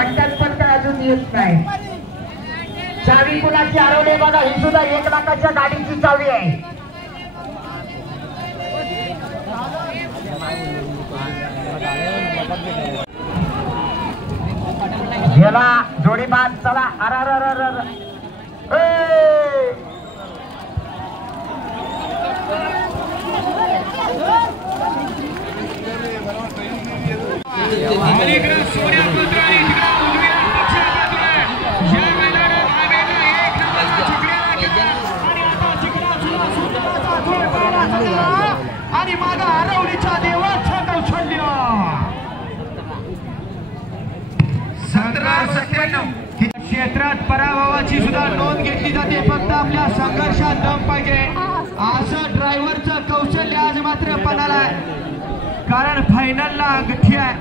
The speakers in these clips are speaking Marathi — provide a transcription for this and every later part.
म्हणतात पण काय अजून येत नाही. चावी कुणाची हरवली बघा. ही सुद्धा 1 लाखाच्या गाडीची चावी आहे. गेला जोडीबाज. चला अर आणि माझा आरवलीच्या देवाचं कौशल्य 17-97 क्षेत्रात पराभवाची सुद्धा नोंद घेतली जाते. फक्त आपल्या संघर्षात दम पाहिजे. असं ड्रायव्हरचं कौशल्य आज मात्र पणाला, कारण फायनलला गठी आहे.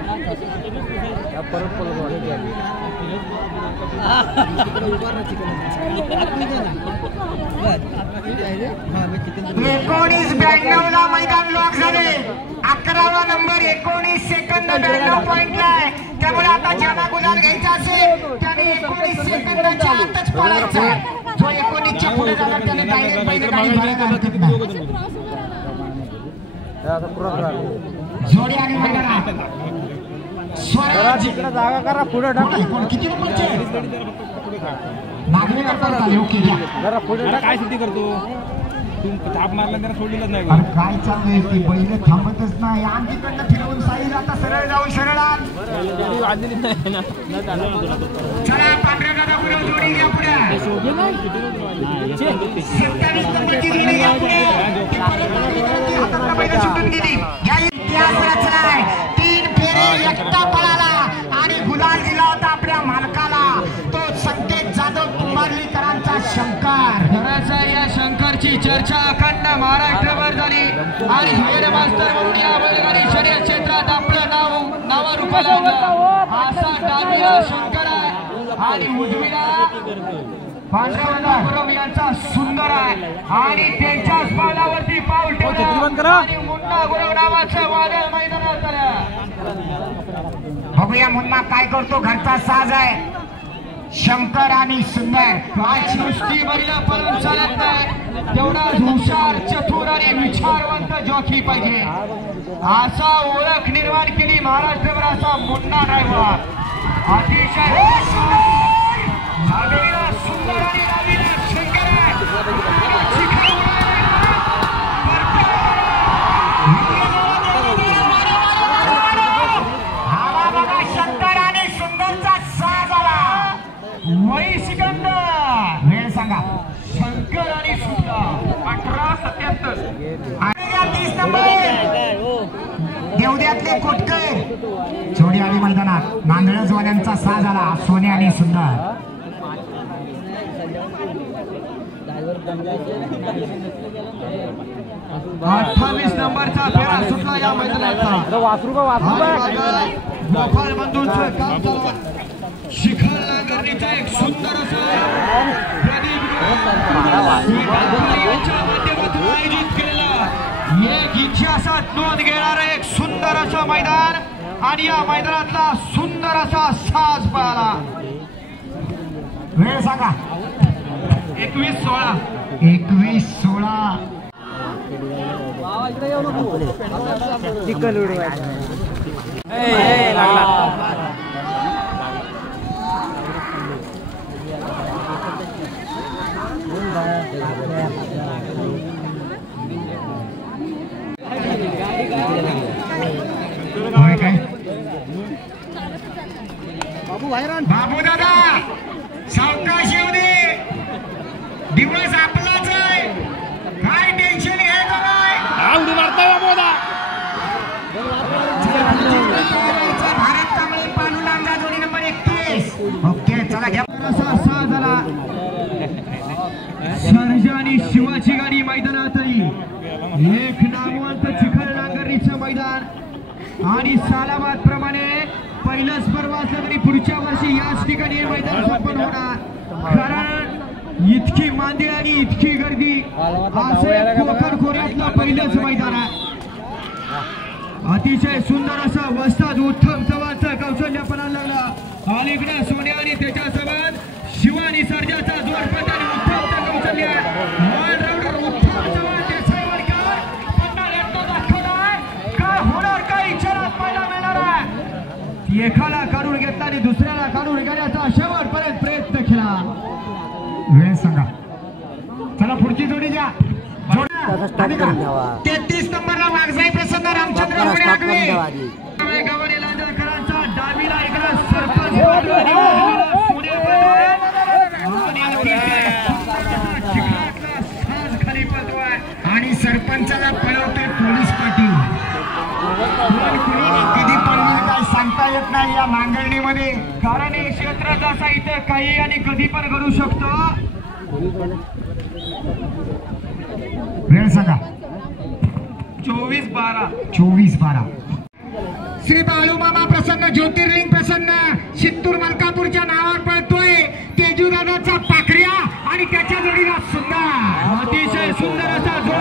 एकोणीस 92 ला मैदान लॉक झाले. 11वा नंबर 19 सेकंद 92 पॉइंटला आहे. त्यामुळे आता ज्याला गुलाल घ्यायचा असेल त्याने 19 सेकंदाच्या आतच पळायचा. जो 19च्या पुढे झाला त्याने डायरेक्ट पहिलं गाडी भरायला हरकत नाही. जोडी आणि मैदानात स्वराज जागा करा. पुढे टाका. किती नंबरचे मागणी करता ओके जरा पुढे काय सिटी करतो. तू थाप मारला त्याला सोडलेलंच नाही. काय चाललंय ती बैल थांबतच नाही. आणि तिकडनं फिरवून साईड आता सरळ जाऊन सरळ आण. चला पांढऱ्या दादा पुढे जोडी घ्या. पुढे 27 नंबरची जोडी घ्या. पुढे हातातला बैल सुटून गेली. या इतिहास रचलाय. 3 फेरे एकटा पळाला आणि गुलाल दिला होता आपल्या मालकाला. तो संकेत जाधव कुंभारलीकरांचा शंकर. खरंच या शंकरची चर्चा अखंड महाराष्ट्रभर झाली. आणि हेड मास्टर म्हणून या बैलगाडी शर्यत क्षेत्रात आपलं नाव रूपाला असा डावीला शंकर आहे. आणि उजवीला पांढरा यांचा सुंदर आहे. आणि त्यांच्याच पावलावरती पाऊल ठेवलं आणि मुन्ना गुरव नावाचं वादळ मैदानात आलं. बघूया मुन्ना काय करतो. घरचा साज आहे. शंकर आणि सुंदर आज सृष्टी बैल पळून चालत नाही. तेवढा हुशार चतुर आणि विचारवंत जॉकी पाहिजे. असा ओळख निर्माण केली महाराष्ट्रभर असा मुन्ना ड्रायव्हर. अतिशय सुंदर आणि रवीला शंकर हवा बघा. शंकर आणि सुंदरचा साज आला. वही सिकंदर वेळ सांगा. शंकर आणि सुंदर 18-77. 30 नंबर देवद्यातले कोटकर. जोडी आली मैदानात. नांदळजवाल्यांचा साज आला. सोने आणि सुंदर. 28 नंबरचा फेरा सुटला या मैदानाचा. गोपाळ बंधूंचं काम चालू. शिखर नांगरणीचा एक सुंदर माध्यमातून आयोजित केलेलं एक इतिहासात नोंद घेणारं एक सुंदर असं मैदान. आणि या मैदानातला सुंदर असा साज पाहिला. वेळ सांगा. 21-16. 21-16. चिकन उडवायचं. बाबू दादा सावकाश येऊ दे. दिवस आपलाच आहे. काय टेन्शन घ्यायचं नाही. भारत कांबळे पालू लांजा जोडी नंबर 31. ओके चला घ्या. असा झाला. सर्जा आणि शिवाची गाडी मैदानात आली. एक नामवंत चिखल नांगरणीचं मैदान. आणि सालाबाद प्रमाणे पहिलं स्पर्धा असलं तरी पुढच्या वर्षी याच ठिकाणी हे मैदान संपन्न होणार. कारण इतकी मांदी आणि इतकी गर्दी. असं कोकण खोऱ्यातलं पहिलंच मैदान आहे. अतिशय सुंदर असं वस्ताद उत्तम चव्हाणचं कौशल्य पणाला लागला. अलीकडे सोन्या आणि त्याच्यासोबत शिवानी सर्जाचा जोडपट आणि उत्तमचा कौशल्य ऑलराऊंडर उत्तम चव्हाण देसाईवरकर पुन्हा एकदा दाखवणार काय होणार काय इशारात पाहायला मिळणार आहे एकाला काढून घेतला आणि दुसऱ्याला काढून घेण्याचा शेवटपर्यंत प्रयत्न केला वेळ सांगा चला पुढची जोडी द्या 33 नंबरला वाघजाई प्रसन्न रामचंद्र हुमरे आगवे गवळी लांजरकरांचा डावीला इकडे सरपंच खाली पळतोय आणि सरपंचाला पळवते पोलीस पाटील कधी पडली काय सांगता येत नाही या मांगरणीमध्ये कारण हे क्षेत्र जसा इथं काही आणि कधी पण घडू शकतो वेळ सांगा 24-12 श्री बाळूमामा प्रसन्न ज्योतिर्लिंग प्रसन्न शित्तूर मलकापूरच्या नावावर पळतोय तेजूदादाचा पाखऱ्या आणि त्याच्या जोडीला सुंदर अतिशय सुंदर असा जोड या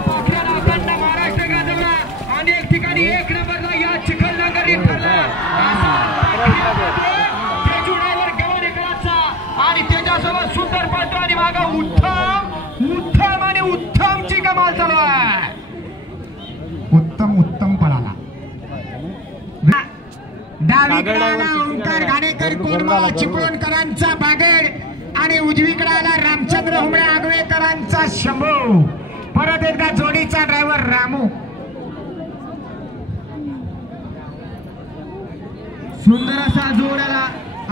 पाखऱ्याला अखंड महाराष्ट्र गाजवला अनेक ठिकाणी 1 नंबरला या चिखलदऱ्यात ठरला तेजूडावर गवळीकरांचा आणि त्याच्यासोबत सुंदर पळतो आणि मागा उत्तम आणि उत्तमची कमाल चालू आहे उत्तम पळाला डावीकडाला ओंकार घाणेकर कोरमाळा चिपळूणकरांचा बागड आणि उजवीकडाला रामचंद्र हुमरे आगवेकरांचा शंभू परत एकदा जोडीचा ड्रायव्हर रामू सुंदर असा जोडाला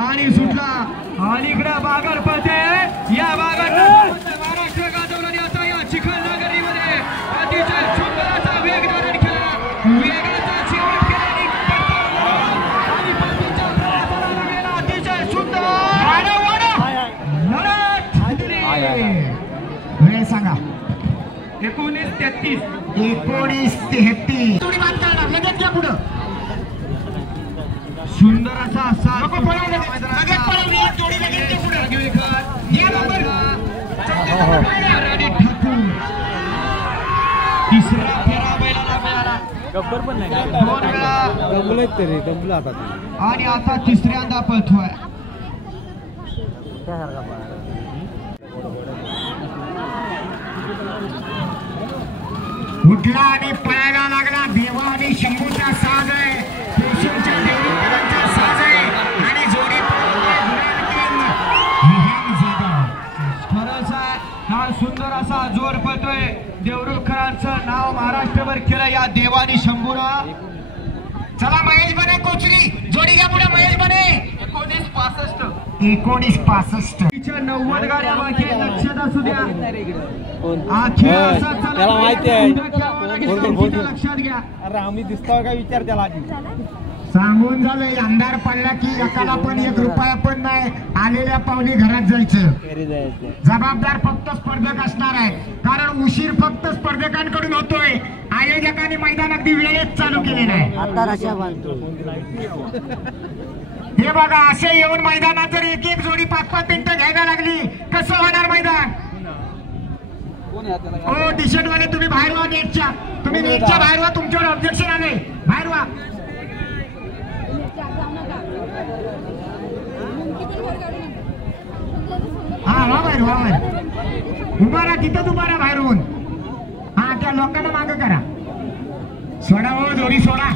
आणि सुटला अलीकडे बागड पळते या बागड महाराष्ट्र गाजवला आता या चिखलदऱ्यामध्ये अतिशय सुंदर असा वेग धारण केला वेगाचा शेवट केला आणि पतीच्या प्रयत्नाला गेला अतिशय सुंदर वेळ सांगा 19:33 जोडी बांध काढणार लगेच घ्या पुढं सुंदर असा तिसरा फेरा बैलाला मिळाला गब्बर पण नाही 2 वेळा गब्बल तरी गब्बल आता आणि आता तिसऱ्यांदा पळतोय उठला आणि पळायला लागला देवा आणि शंभूचा साज आहे पेशंटच्या देवरूकरांचा साज आहे आणि जोडी खरंच आहे हा सुंदर असा जोर पळतोय देवरूकरांचं नाव महाराष्ट्रभर केलं या देवानी शंभूला चला महेश बने कोचरी जोडी घ्या पुढे महेश बने 1965 90 गाड्या बाकी लक्षात असू द्या त्याला माहिती आहे लक्षात घ्या अरे आम्ही दिसतो का विचार त्याला आधी सांगून झालंय अंधार पडला की एकाला पण 1 रुपया पण नाही आलेल्या पावली घरात जायचं जबाबदार फक्त स्पर्धक असणार आहेत कारण उशीर फक्त स्पर्धकांकडून होतोय आयोजकांनी मैदान अगदी वेळेत चालू केलेलं आहे हे बघा असे येऊन मैदानात जर एक जोडी 5-5 मिनिटं घ्यायला लागली कसं होणार मैदान हो टी शर्ट वाले तुम्ही बाहेर व्हा नेटच्या बाहेर व्हा तुमच्यावर ऑब्जेक्शन आले बाहेर व्हा हा बाहेर उभा राहा तिथंच उभा राहा बाहेर होऊन हा त्या लोकांना मागं करा सोडा हो जोडी सोडा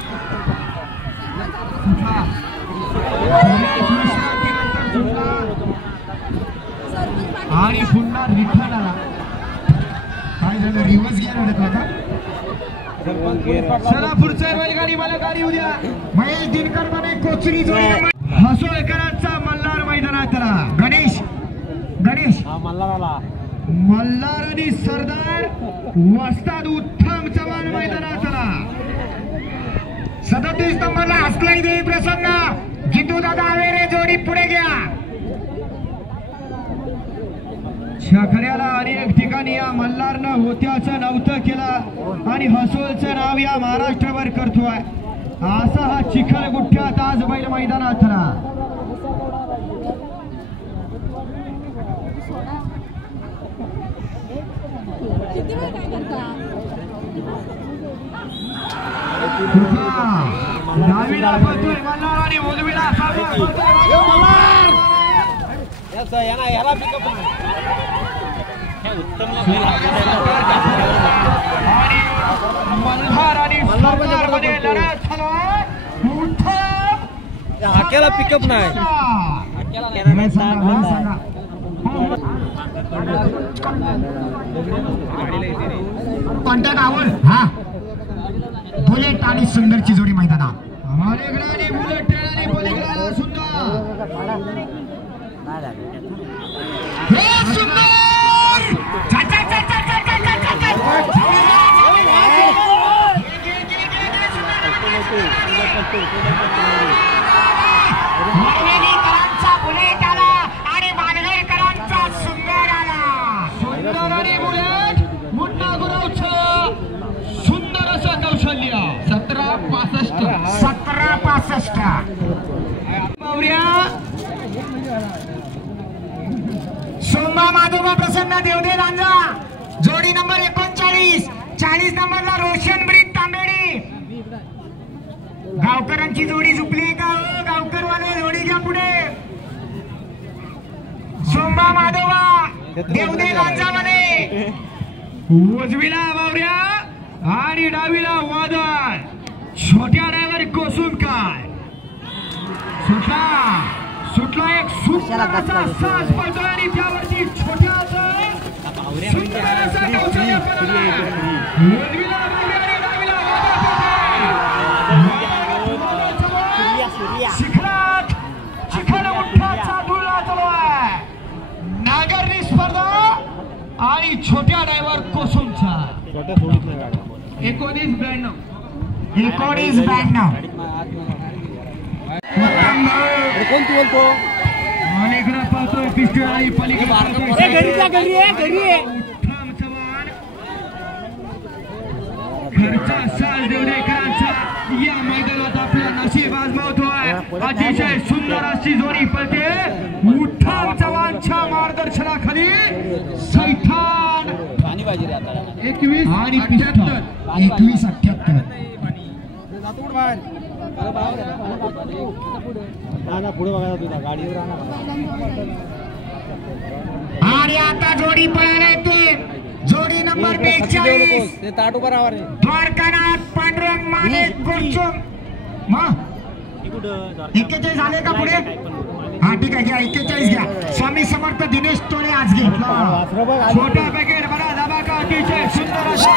आणि पुन्हा रिटर्न आला काय झालं रिव्हर्स गिअर अडकला होता चला पुढचा गाडी मला गाडी उद्या महेश दिनकर बने कोचरी जोडी हसोळकरांचा मल्हार मैदानातला गणेश मल्हार आणि सरदार वस्ताद उत्तम चव्हाण मैदानातला 37 नंबरला हसलाई देवी प्रसन्न जितू दादा आवेरे जोडी पुढे घ्या छकड्याला अनेक ठिकाणी या मल्हारनं होत्याचं नव्हतं केलं आणि हसोलचं नाव या महाराष्ट्रभर करतोय असा हा चिखल गुठ्ठ्यात आज बैल मैदानातला डावीला पळतोय मल्हार आणि उजवीला सागर याला पिकअप मल्हार आणि सरदारमध्ये लढत झाला. हाक्याला पिकअप नाही. कोणत्या गावावर हा बुलेट आणि सुंदरची जोडी मैदानात. अलीकडे बुलेट आणि पलीकडे सुंदर. हे सुंदर मालवणीकरांचा बुलेट आला आणि मालवणीकरांचा सुंदर आला. सुंदर आणि बुलेट मुन्ना गुरावचं सुंदर असं कौशल्य. 17-65 17-65. सोमा माधोबा प्रसन्न देवदे रांजा जोडी नंबर 39. 40 नंबरला रोशन ब्रिज तांबेडी. गावकरांची जोडी झुकली का? गावकरवाले जोडी घ्या पुढे. सोमा माधोबा देवदे रांजामध्ये उजवीला बावऱ्या आणि डावीला वादळ. छोट्या ड्रायव्हर कोसून काय सुटला एक सुंदर असा साज पडतो आणि त्यावरती छोट्याचं सुंदर असा कौशल्य पडला. उजवीला बावऱ्या आणि डावीला वादळ. शिखर मोठ्याचा धुळा चालू आहे. नागरनी स्पर्धा आणि छोट्या ड्रायव्हर कोसूनचा. 1992 कोण तू बोलतो? अलीकडे पाहतोय पिस्टल आणि पलीकडे उत्तम चव्हाण. घरचा साज देवडेकरांचा या मैदानात आपला नशीब आजमावतोय. अतिशय सुंदर अशी जोडी पळते. उत्तम चव्हाणच्या मार्गदर्शनाखाली सैतान 21 आणि 21-78. पुढे बघा तुझा गाडीवर आणि आता जोडी पळायला येते. जोडी नंबर 42. ते ताट उभा राहा रे. द्वारकानाथ पांडुरंग माने गुरचुम. 41 झाले का पुढे? हा ठीक आहे घ्या. 41 घ्या. स्वामी समर्थ दिनेश तोळे आज घे. छोटा पॅकेट बडा धमाका. अतिशय सुंदर असा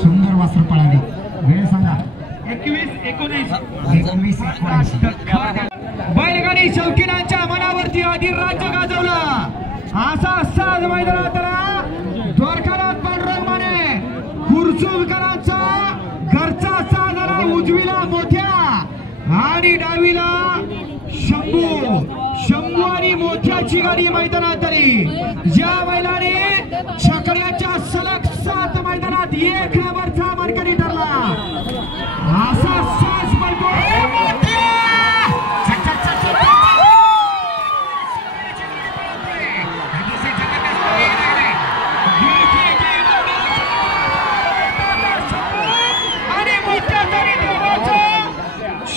सुंदर वासर पळाले. वेळ सांगा. 21-19 बैलगाडी शौकीनांच्या मनावरती अधिराज्य गाजवला. असा साज मैदानात द्वारकानाथ पांडुरंग माने गुरचुमकरांचा घरचा साज आला. उजवीला मोठ्या आणि डावीला शंभू आणि मोठ्याची गाडी मैदानात आली. ज्या बैलाने छकड्याच्या सलग 7 मैदानात 1 नंबरचा मानकरी ठरला. असा साज पडतो.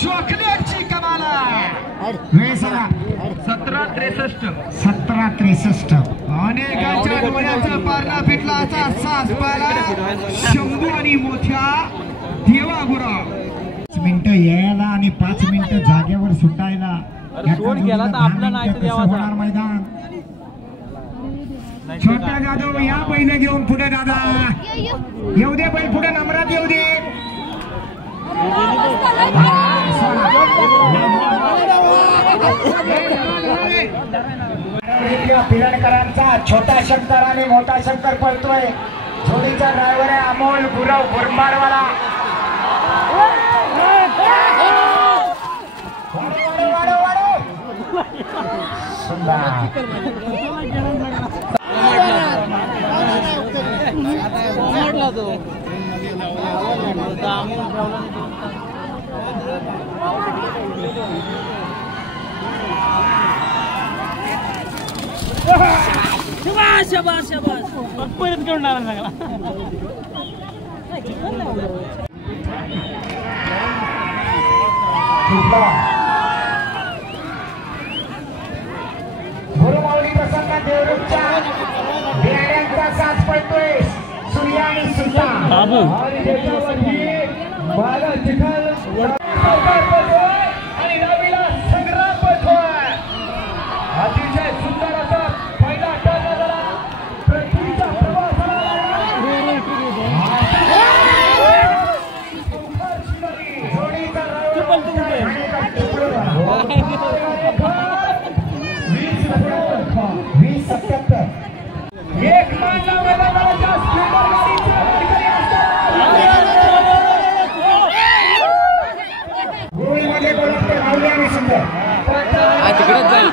चॉकलेटची कमाला. वेळ सांगा. 17-63 अनेकांच्या डोळ्याचा पारणा फिटला. असा साज पाला शंभू आणि मोठ्या देवागुरा. 5 मिनिटं यायला आणि 5 मिनिटं जागेवर सुटायला. सोड गेला तर आपला नाही देवाचा मैदान. छोटा जाधव या बैल घेऊन पुढे. दादा येऊ दे बैल पुढे. नम्रात येऊ दे. पिरणकरांचा छोटा शंकर आणि मोठा शंकर पळतोय. जोडीचा ड्रायव्हर आहे अमोल गुरव गुरंबारवाला. शाबास शाबास परत घेऊन आला सगळा गुरुमाऊली प्रसन्न देवरूपच्या बेड्यांचा साथ पडतोय सूर्या आणि सुलतान आणि त्याच्यावरती बागा चिखल आणि रवीला संग्राम पडतोय अतिशय सुंदर असा पहिला टर्न झाला पृथ्वीचा प्रवास एक मानला मैदानाच्या स्पीडर गाडीचा मानकरी गोलमध्ये बोलवते राहुल आणि सुंदर तिकडेच जाईल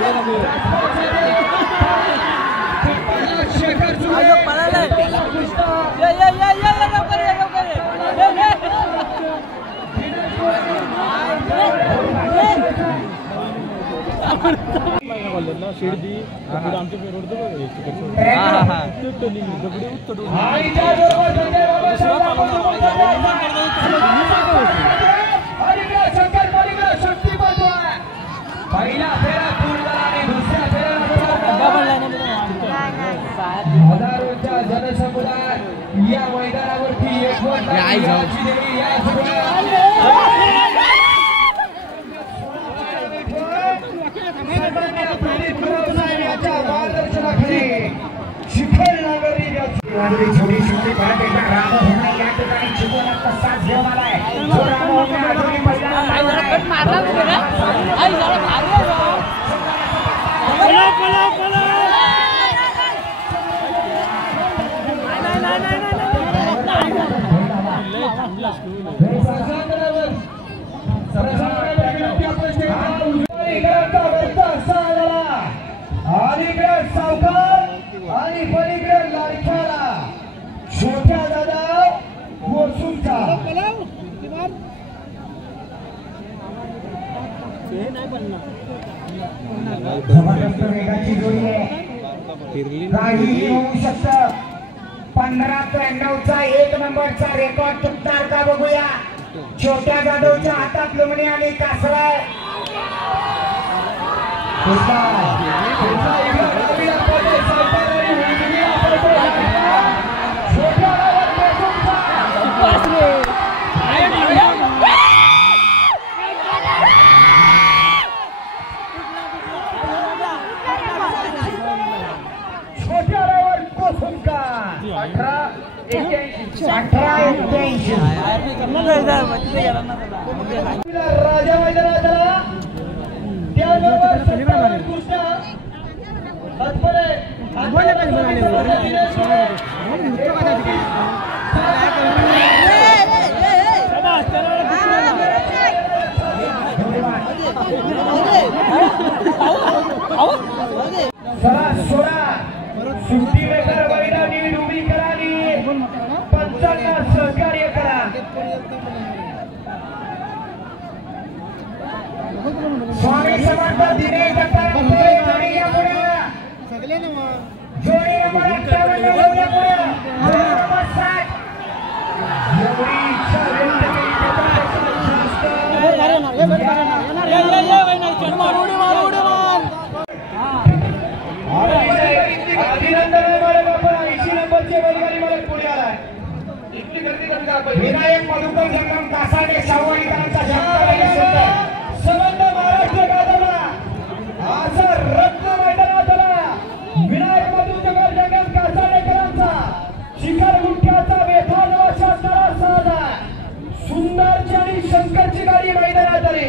शिर्डी आमच्या शक्ती बनतोय पहिला फेरा पूर्ण आणि दुसऱ्या हजारोच्या जनसमुदाय या मैदानावरती एकवटला शिखर नागरी जोडी सुट्टी परत एकदा राम होणे या ठिकाणी चिकोनाचा साथ घेऊन आलाय राम होणे अजूनही अलीकडे सावकार आणि पलीकडे लाडक्याला छोट्या दादा गोसूंचा जबरदस्त वेगाची जोडी आहे काहीही होऊ शकतं 15-93चा 1 नंबरचा रेकॉर्ड तुटणार का बघूया छोट्या जाधवच्या हातात लुमणी आणि कासरा राजा मैदानाला त्याबरोबर सुट्टी मेकर वैरानी डुबी करानी पंचांना सहकार्य करा स्वामी समर्थ दिनेश जोडी नंबर 51 विनायक मधुकर जंगम कासाडे शाहूवाडीकरांचा संबंध महाराष्ट्र गाजवला असा रत्न मैदानात आला विनायक मधुकर जंगम कासाडेकरांचा शिखर गुंठ्याचा बेथान अशा तरासा सुंदरची आणि शंकरची गाडी मैदानात आली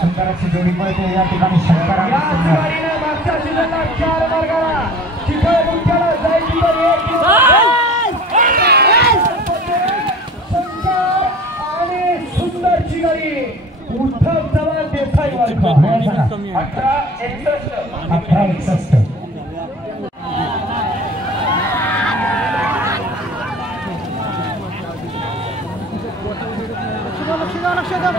शंकराची जोडी पळते या ठिकाणी शंकर मागच्या सीझनला 4 मार्गाला शिखर गुंठ्याला जायची आणि सुंदरची गाडी उद्धव चव्हाण देसाई 1861 लक्ष द्या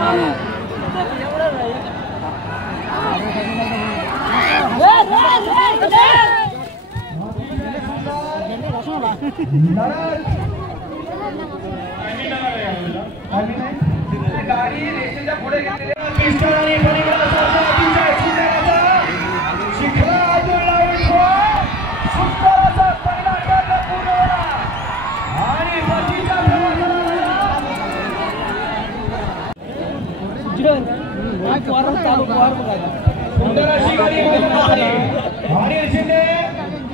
गाडी रेषेच्या पुढे घेतलेली पिस्टल आणि पलीकडे शिखरा सुंदर पहिला टर्न पूर्ण आणि बाकीच्या सुंदर अशी गाडी अनिल शिंदे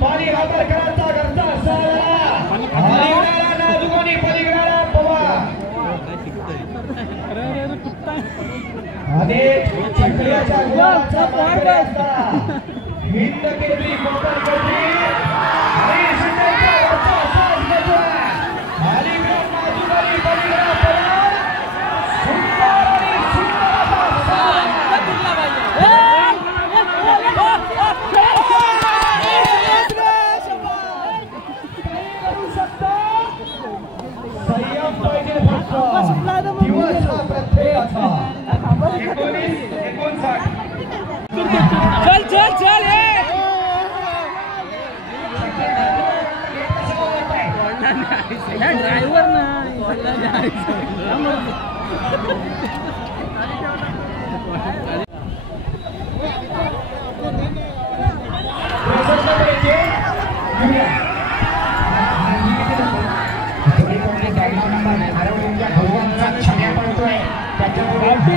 पाणी घाबरकरांचा घरचा पलीकडे नाजुकोनी पलीकडे पवार अनेक चक्रियाच्या गुलाबाचा मार्ग असताना हिंद केसरी कोकण केसरी अनिल शिंदेचा घरचा साज घेतोय अलीकडे नाजुकोनी पलीकडे पवार सुंदर आणि सुंदर असा साज संयम पाहिजे फक्त दिवस हा प्रत्येकाचा 1959 चल चल चल ड्रायव्हर ना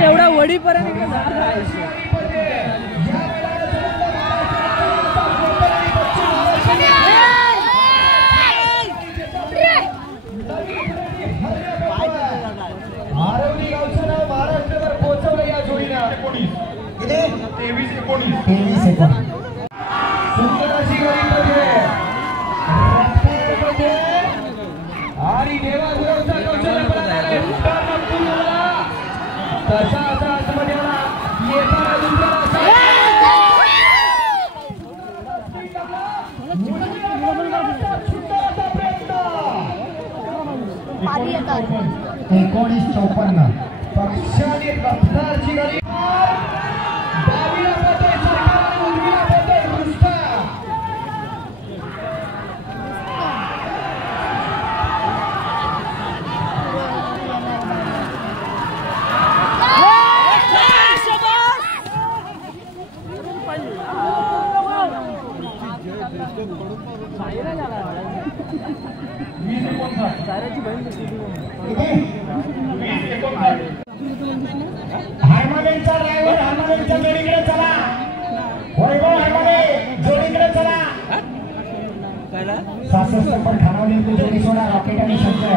एवढा वडीपर्यंत आरवली गावचं नाव महाराष्ट्रभर पोहोचवलं या जोडीनं 23-19 सुंदर अशी गाडी आणि देवाघरांचा कौशल्य पडणारे तसा असा आतमध्ये आला येताना दुसरा पाणी येतात 1954 पक्षाने रफ्तारची गाडी डावीला पळतोय सरकार आणि उजवीला पळतोय रुस्ता हार्मोनियमचा ड्रायव्हर हार्मोनियमच्या जोडीकडे चला वैभव हार्मोने जोडीकडे चला 66 पण खानावली जोडी सोडा रॉकेट आणि शंकर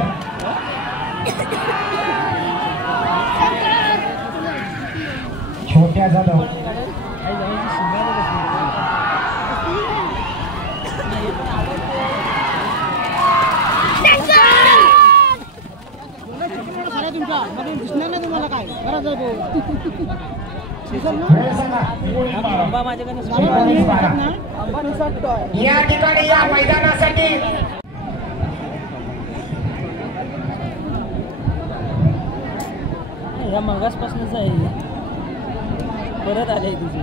छोट्या जाधव तुम्हाला काय बरं या ठिकाणी या मैदानासाठी या मगासपासूनच आहे परत आले तुझी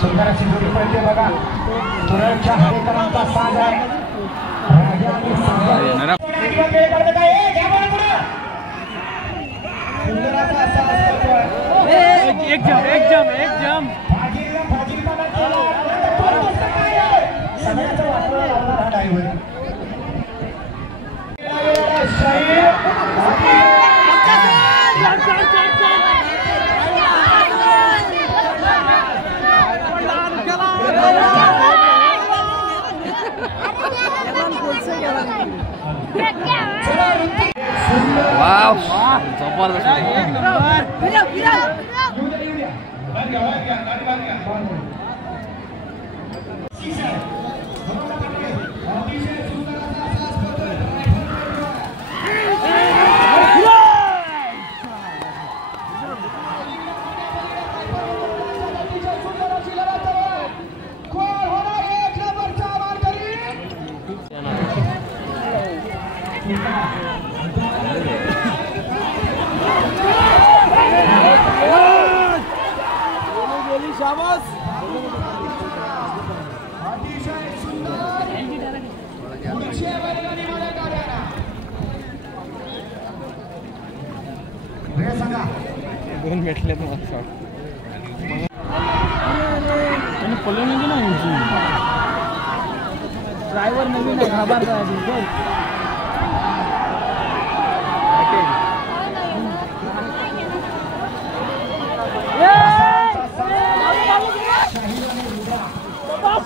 सुंदर अशी जोडी पडते बघा तुरळच्या हरेकरांचा साज आहे राजा आणि एक जम सगळ्याचं वाटलं लावणार हा ड्रायव्हर वाव जबरदस्त एक नंबर दोन भेटले पल्ले म्हणजे ना ड्रायव्हर नवीन आहे खबर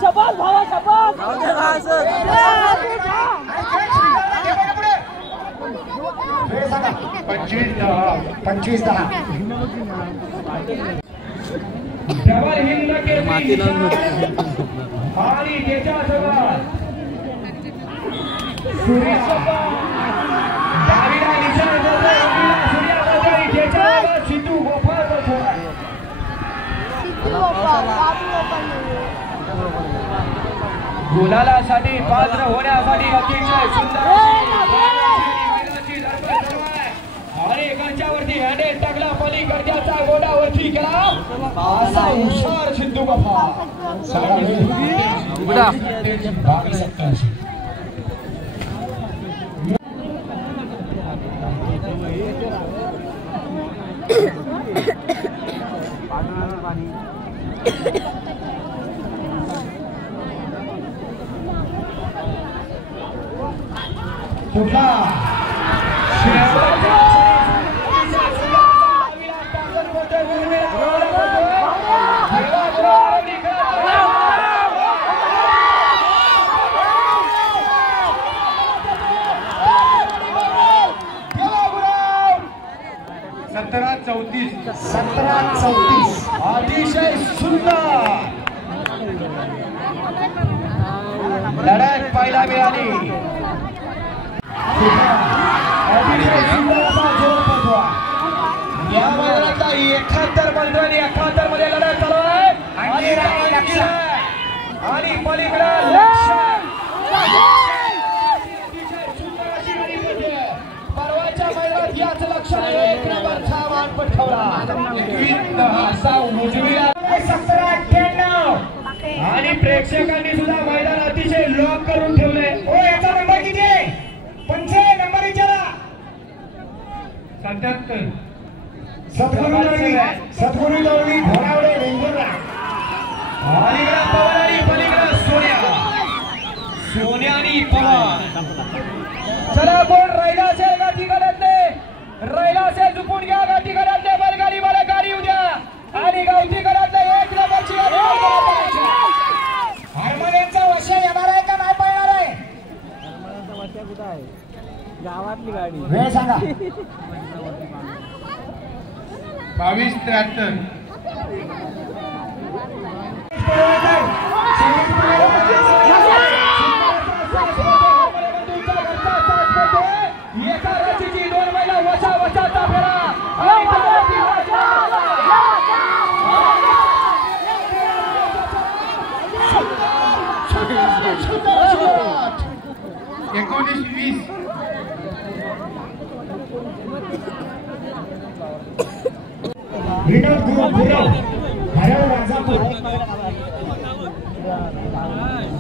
शबास भावा शबास 25-10 डबल हिंद के आणि त्याच्यासोबत सूर्या डावीला निशाण करतोय सूर्या करतोय त्याच्यासोबत सिद्धू गोपाळ करतोय गुलालासाठी पात्र होण्यासाठी अतिशय सुंदर आणि एकाच्यावरती हँडेल टाकला पलीकडच्याचा गोडावरती केला असा हुशार सिद्धू गोपाळ कुठला अतिशय सुंदर लढत पाहायला मिळाली. अतिशय सुंदर असा जोर पटवा या मैदानातला 71 पंधरांनी 71 मध्ये लढत चालू आहे आणि पलीकडे लक्ष परवाच्या मैदानात याच लक्षाने 1 नंबरचा मान पटकावला असा उजवीला 17-98 आणि प्रेक्षकांनी सुद्धा मैदान अतिशय लॉक करून ठेवले. हो याचा नंबर किती आहे? 5 नंबर विचारा. 77 सद्गुरू दौडी घोडावडे वेंगुर्ला अलीकडे पवन आणि पलीकडे सोन्या आणि पवन. चला कोण राहिला असेल गाठी घरातले राहिला असेल झुपून घ्या गाठी घरातले बैलगाडी मला गाडी उद्या आणि गावठी घरातले 1 नंबरची हार्मोनियमचा वशा येणार आहे का नाही पळणार आहे? हार्मोनियमचा वशा कुठे आहे? गावातली गाडी वेळ सांगा. 22-73 एका राशीची 2 महिला वशा वशाचा फेरा विनोद गुरव हरळ राजापूर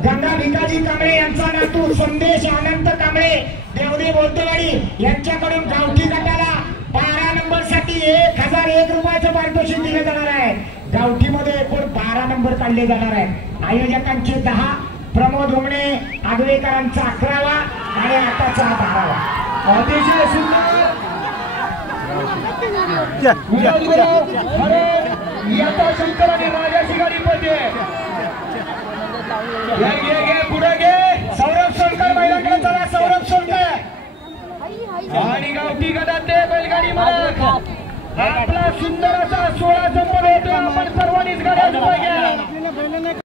गंगा भिकाजी कांबळे यांचा नातू संदेश अनंत कांबळे देवदी बोलतेवाडी यांच्याकडून गावठी गटाला 12 नंबर साठी 1001 रुपयाचं पारितोषिक दिले जाणार आहे. गावठी मध्ये एकूण 12 नंबर काढले जाणार आहेत. आयोजकांचे 10, प्रमोद होमणे आगवेकरांचा 11वा आणि आताचा 12वा. अतिशय सुंदर याचा शंकर आणि राजाची गाडी पडते. पुढे घे सौरभ सोनकर बैलांकडे चला. सौरभ सोनकर आणि गावठी गटातले बैलगाडी मालक आपला सुंदर असा 16 चंपल होतो. आपण सर्व